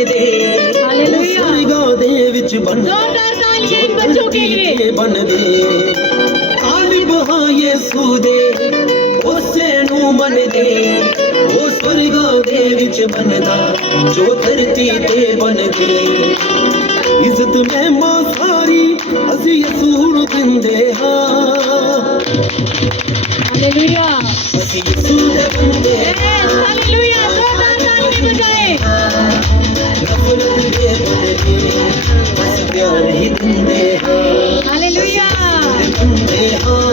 बनदे स्वर्गां दे विच बनदे तालिब हां यसू दे उसे नूं मनदे ओ स्वर्गां दे विच बनदा जो धरती ते बनदे इज्जत महिमा सारी असीं यसू नूं दिंदे हां हालेलुया असीं यसू दे बंदे हालेलुया जोरदार ताली बजाए नफरत दे बदले बस प्यार ही दिंदे हां हालेलुया बंदे हां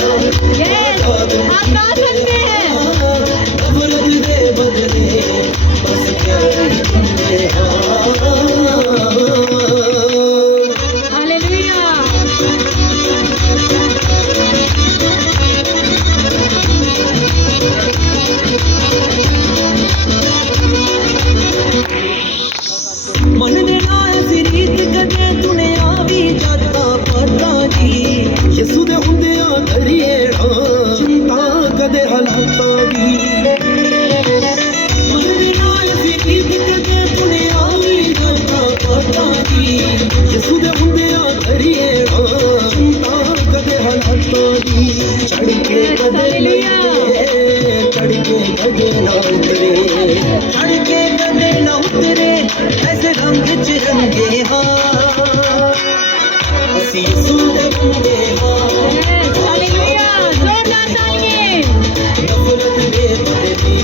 यस आप गा सकते हैं नफरत दे बदले बस प्यार ही दिंदे हां हालेलुया मन दे नाल रीत कदे दुनिया भी जाता पता जी यसू दे हुंदे आ दरिएड़ा चिंता कदे हालातां दी मन दे नाल रीत कदे दुनिया भी जाता पता जी यसू दे हुंदे आ दरिएड़ा चिंता कदे हालातां दी चढ़ के कदे चढ़ के कदे ना उतरे चढ़ के कदे ना उतरे ऐसे रंग च रंगे हां असीं यसू दे बंदे हां हालेलुया जोरदार ताली नफरत दे बदले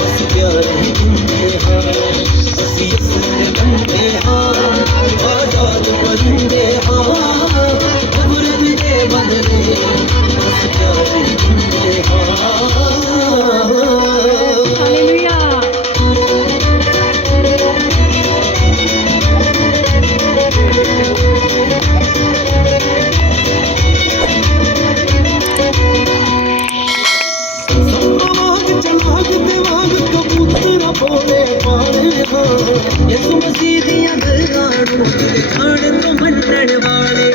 बस प्यार ही दिंदे हां असीं यसू दे बंदे हां आजाद बंदे हां नफरत दे बदले बस प्यार ही दिंदे हां हालेलुया यसू मसीह दियां गल्लां नूं खाण तो मनण वाले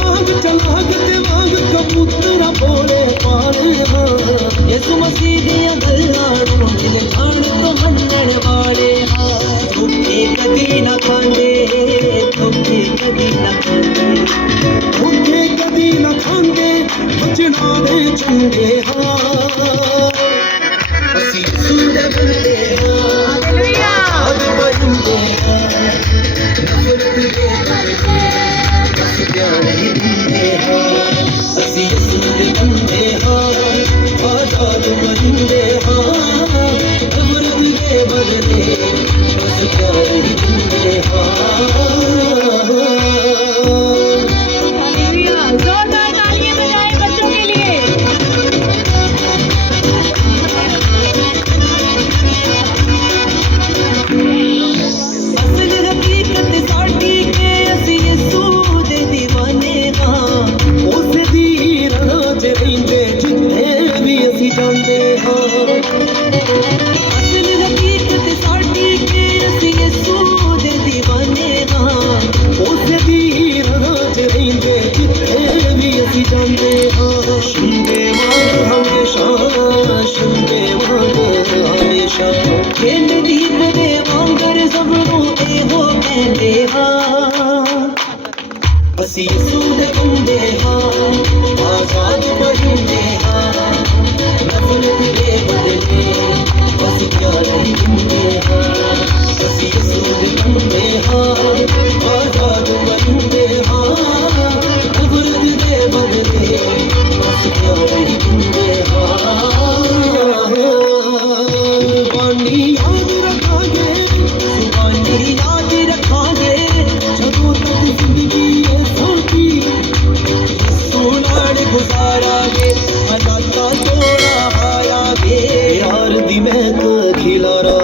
वांग चलाक ते वांग कबूतरा बोले पाले यसू मसीह दियां गल्लां नूं खाण तो मनण वाले धोखे कदी ना खांदे धोखे कदी ना खांदे धोखे कदी ना खांदे बचना दे चंगे हां असीं यसू दे बंदे हालेलुया आद बंदे नफरत दे बदले बस प्यार ही दिंदे हां असीं यसू दे बंदे हां आजाद बंदे हां नफरत दे बदले बस प्यार ही दिंदे हां हालेलुया जोरदार तालियां बजाएं बच्चों के लिए असल हकीकत साडी के असीं यसू दे दीवाने हां उस दी राह च रहिंदे जिथे भी असीं जांदे हां असल हकीकत साडी के असीं यसू दे दीवाने हां उस दी राह च रहिंदे जिथे भी असीं जांदे हां शुंदे वांग हमेशा शुंदे वांग हमेशा खेल दीप दे वांगर सब नूं एहो कहंदे हां असीं यसू दे बंदे हां आजाद बंदे हां नफरत दे बदले बस प्यार ही दिंदे हां असीं यसू दे बंदे हां आजाद बंदे हां नफरत दे बदले बस प्यार ही दिंदे हां बानी याद रखांगे जुबानी याद रखांगे जदों तक जिंदगी है साथी सोनाड़ गुजारांगे हालातां तोड़ा हारांगे यार दी महक खिलारा